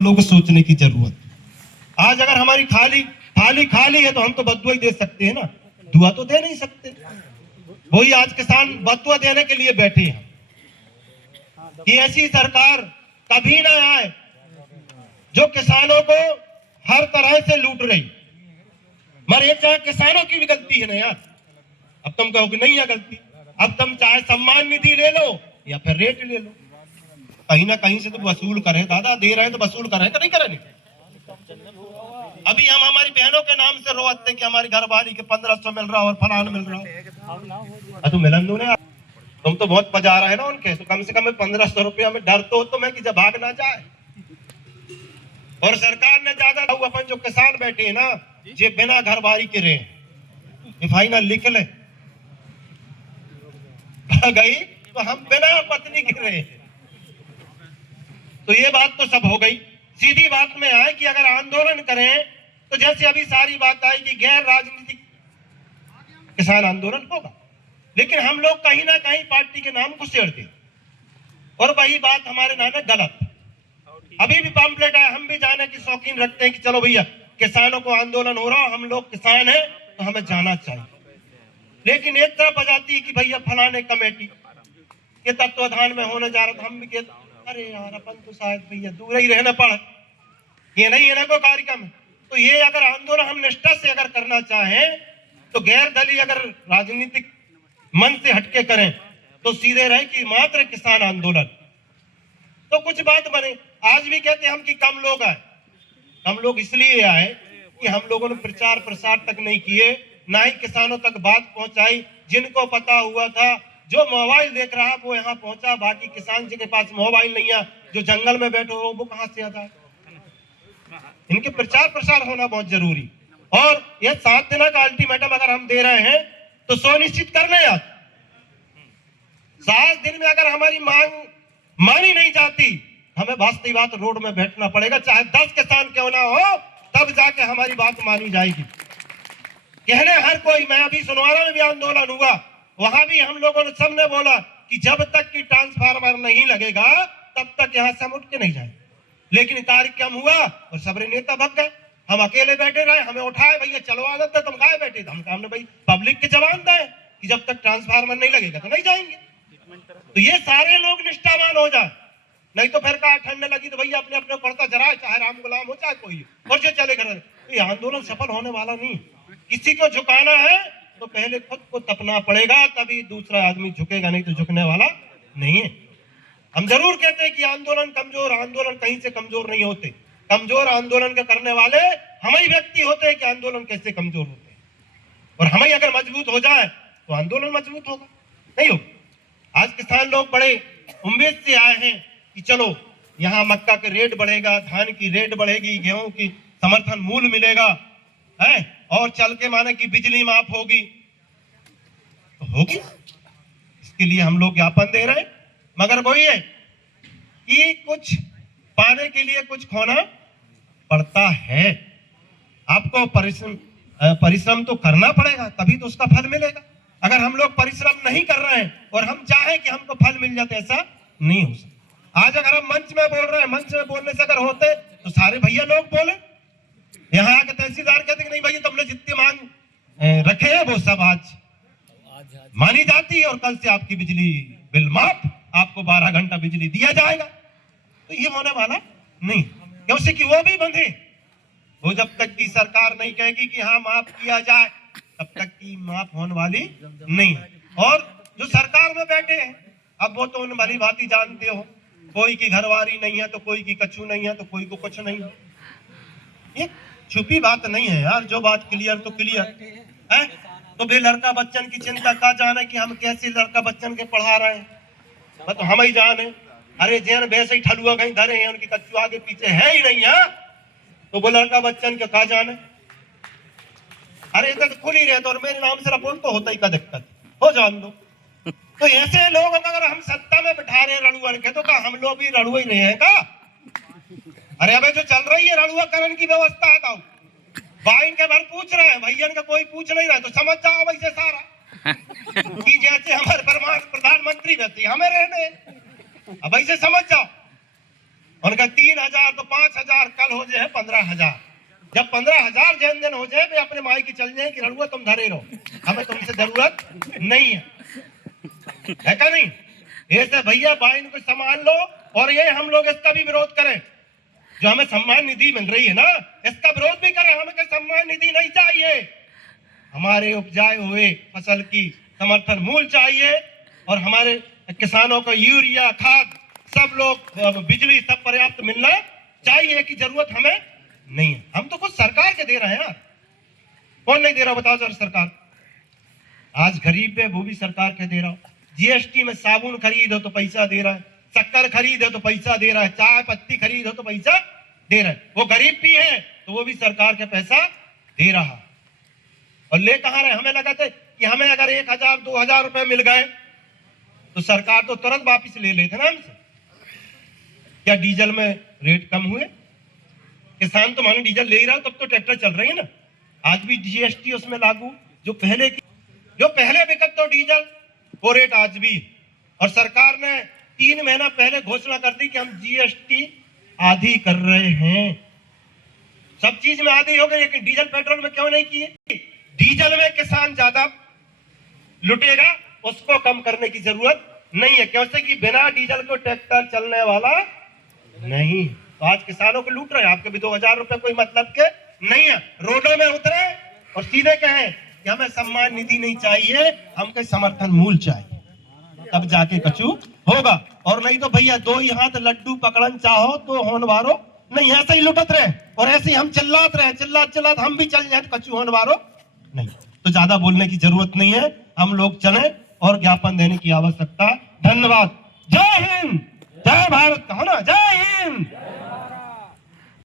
लोगों को सोचने की जरूरत। आज अगर हमारी खाली है तो हम तो बदुआ ही दे सकते हैं ना, दुआ तो दे नहीं सकते। वही आज किसान बदुआ देने के लिए बैठे हैं कि ऐसी सरकार कभी ना आए जो किसानों को हर तरह से लूट रही। मगर एक जगह किसानों की भी गलती है ना यार, अब तुम कहो कि नहीं है गलती, अब तुम चाहे सम्मान निधि ले लो या फिर रेट ले लो, कहीं ना कहीं से तो वसूल करें। दादा दे रहे हैं तो वसूल करें कि नहीं करें। अभी हम हमारी बहनों के नाम से रोते कि हमारी घरवाली के 1500 मिल रहा और फलान मिल रहा। तो मिलन दो ना, तुम तो बहुत बजा रहे ना उनके, तो कम से कम 1500 रुपया में डर तो मैं कि जब भाग ना जाए। और सरकार ने ज्यादा अपन जो किसान बैठे हैं ना, ये बिना घरवाली के रहे फाइनल लिख ले गई तो हम बिना पत्नी के रहे। तो ये बात तो सब हो गई। सीधी बात में आए कि अगर आंदोलन करें तो जैसे अभी सारी बात आई कि गैर राजनीतिक किसान आंदोलन होगा, लेकिन हम लोग कहीं ना कहीं पार्टी के नाम को छेड़ते और वही बात हमारे नाम है गलत। अभी भी पम्पलेट आए, हम भी जाने की शौकीन रखते हैं कि चलो भैया किसानों को आंदोलन हो रहा, हम लोग किसान हैं तो हमें जाना चाहिए। लेकिन एक तरफ आ जाती है कि भैया फलाने कमेटी के तत्वाधान में होने जा रहा था, हम भी कहते अरे यार अपन तो शायद भैया दूर ही रहना पड़ा, ये नहीं है ना कोई कार्यक्रम। तो ये अगर आंदोलन हम निष्ठा से अगर करना चाहें तो गैर दलीय अगर राजनीतिक मन से हटके करें तो सीधे रहे कि मात्र किसान आंदोलन, तो कुछ बात बने। आज भी कहते हम कि कम लोग आए, कम लोग इसलिए आए कि हम लोगों ने प्रचार प्रसार तक नहीं किए, ना ही किसानों तक बात पहुंचाई। जिनको पता हुआ था, जो मोबाइल देख रहा वो यहाँ पहुंचा, बाकी किसान जी के पास मोबाइल नहीं है, जो जंगल में बैठे हो वो कहां से आता है। इनके प्रचार प्रसार होना बहुत जरूरी। और यह 7 दिन का अल्टीमेटम अगर हम दे रहे हैं तो सुनिश्चित करने यार 7 दिन में अगर हमारी मांग मानी नहीं जाती, हमें वास्तविक बात रोड में बैठना पड़ेगा, चाहे 10 किसान क्यों ना हो, तब जाके हमारी बात मानी जाएगी। कहने हर कोई, मैं अभी सुनवारा में भी आंदोलन हुआ, वहां भी हम लोगों ने सबने बोला कि जब तक कि ट्रांसफार्मर नहीं लगेगा तब तक यहां से हम उठ के नहीं जाए। लेकिन कार्यक्रम हुआ और सबरे नेता भग गए, हम अकेले बैठे रहे, हमें उठाए भैया चलो आदत है, तुम गाय बैठे थे। हम काम भाई पब्लिक के जवान दें कि जब तक ट्रांसफार्मर नहीं लगेगा तो नहीं जाएंगे। तो ये सारे लोग निष्ठावान हो जाए, नहीं तो फिर कहा ठंड लगी तो भैया अपने अपने पड़ता जराए, चाहे राम गुलाम हो चाहे कोई, और जो चले घर। तो ये आंदोलन सफल होने वाला नहीं। किसी को झुकाना है तो पहले खुद को तपना पड़ेगा, तभी दूसरा आदमी झुकेगा, नहीं तो झुकने वाला नहीं है। हम जरूर कहते हैं कि आंदोलन कमजोर, आंदोलन कहीं से कमजोर नहीं होते। कमजोर आंदोलन के करने वाले हम ही व्यक्ति होते हैं कि आंदोलन कैसे कमजोर होते हैं। और हम ही अगर मजबूत हो जाए तो आंदोलन मजबूत होगा, नहीं हो। आज किसान लोग बड़े उम्मीद से आए हैं कि चलो यहाँ मक्का के रेट बढ़ेगा, धान की रेट बढ़ेगी, गेहूं की समर्थन मूल्य मिलेगा है, और चल के माने कि बिजली माफ होगी, तो होगी। इसके लिए हम लोग ज्ञापन दे रहे हैं, मगर वही है कि कुछ पाने के लिए कुछ खोना पड़ता है। आपको परिश्रम तो करना पड़ेगा, तभी तो उसका फल मिलेगा। अगर हम लोग परिश्रम नहीं कर रहे हैं और हम चाहें कि हमको फल मिल जाते, ऐसा नहीं हो सकता। आज अगर हम मंच में बोल रहे हैं, मंच में बोलने से अगर होते तो सारे भैया लोग बोले, यहाँ आके तहसीलदार कहते कि नहीं भैया तुमने जितनी मांग रखे हैं वो सब आज मानी जाती है और कल से आपकी बिजली बिल माफ, आपको 12 घंटा बिजली दिया जाएगा। तो ये होने वाला नहीं, क्योंकि कि वो भी बंधे, वो जब तक की सरकार नहीं कहेगी कि हाँ माफ किया जाए तब तक की माफ होने वाली नहीं। और जो सरकार में बैठे हैं, अब वो तो उन भली भांति जानते हो, कोई की घरवारी नहीं है तो कोई की कछु नहीं है तो कोई को कुछ नहीं है। ये छुपी बात नहीं है यार, जो बात क्लियर तो क्लियर है। तो भी लड़का बच्चन की चिंता का जाने कि हम कैसे लड़का बच्चन के पढ़ा रहे हैं, तो हम ही जाने। अरे जैन वैसे ही ठलुआ कहीं धरे हैं, उनकी कच्चू आगे पीछे है ही नहीं है, तो वो लड़का बच्चन के का जाने। अरे इधर खुल ही रहे तो, और मेरे नाम से बोल तो होता ही का दिक्कत हो जान दो। तो ऐसे लोग अगर हम सत्ता में बिठा रहे हैं रड़ुआ के, तो क्या हम लोग भी रड़ुआ ही रहे हैं का? अरे अबे जो चल रही है रड़ुआ करण की व्यवस्था है, तो बाइन के भर पूछ रहे हैं, भैया का कोई पूछ नहीं रहा, तो समझ जाओ वैसे सारा कि जैसे हमारे प्रधानमंत्री वैसे हमें रहने, अब ऐसे समझ जाओ। उनका 3,000 तो 5,000 कल हो जाए 15,000। जब 15,000 जन दिन हो जाए वे अपने माई की चल जाए कि रड़ुआ तुम धरे रहो, हमें तुमसे जरूरत नहीं है क्या नहीं? ऐसे भैया भाई को सम्मान लो, और ये हम लोग इसका भी विरोध करें। जो हमें सम्मान निधि मिल रही है ना, इसका विरोध भी करें। हमें कोई सम्मान निधि नहीं चाहिए, हमारे उपजाए हुए फसल की समर्थन मूल्य चाहिए, और हमारे किसानों को यूरिया खाद सब लोग बिजली सब पर्याप्त मिलना चाहिए की जरूरत हमें नहीं है। हम तो कुछ सरकार के दे रहे हैं यार, कौन नहीं दे रहा बताओ जरा? सरकार आज गरीब है वो भी सरकार के दे रहा हो। जीएसटी में साबुन खरीदो तो पैसा दे रहा है, शक्कर खरीदो तो पैसा दे रहा है, चाय पत्ती खरीदो तो पैसा दे रहा है। वो गरीब भी है तो वो भी सरकार के पैसा दे रहा। और ले कहां रहे? हमें लगा था कि हमें अगर 1,000 2,000 रुपए मिल गए तो सरकार तो तुरंत वापिस ले लेते ना हमसे। क्या डीजल में रेट कम हुए? किसान तो मानो डीजल ले ही रहा, तब तो ट्रैक्टर चल रही है ना। आज भी जीएसटी उसमें लागू, जो पहले बिकत तो डीजल वो रेट आज भी। और सरकार ने 3 महीना पहले घोषणा कर दी कि हम जीएसटी आधी कर रहे हैं, सब चीज में आधी हो गई, लेकिन डीजल पेट्रोल में क्यों नहीं किए? डीजल में किसान ज्यादा लुटेगा, उसको कम करने की जरूरत नहीं है, क्योंकि कि बिना डीजल को ट्रैक्टर चलने वाला नहीं। तो आज किसानों को लूट रहे हैं। आपके भी 2,000 रुपए कोई मतलब के नहीं है। रोडों में उतरे और सीधे कहें कि हमें सम्मान निधि नहीं चाहिए, हमको समर्थन मूल्य चाहिए, तब जाके कछु होगा। और नहीं तो भैया 2 ही हाथ लड्डू पकड़न चाहो तो होन वारो नहीं, ऐसे ही लुटत रहे और ऐसे ही हम चिल्लात रहे, चिल्लात हम भी चल जाए तो कछु होन वारो नहीं। तो ज्यादा बोलने की जरूरत नहीं है, हम लोग चले और ज्ञापन देने की आवश्यकता। धन्यवाद। जय हिंद, जय भारत, कहो ना, जय हिंद।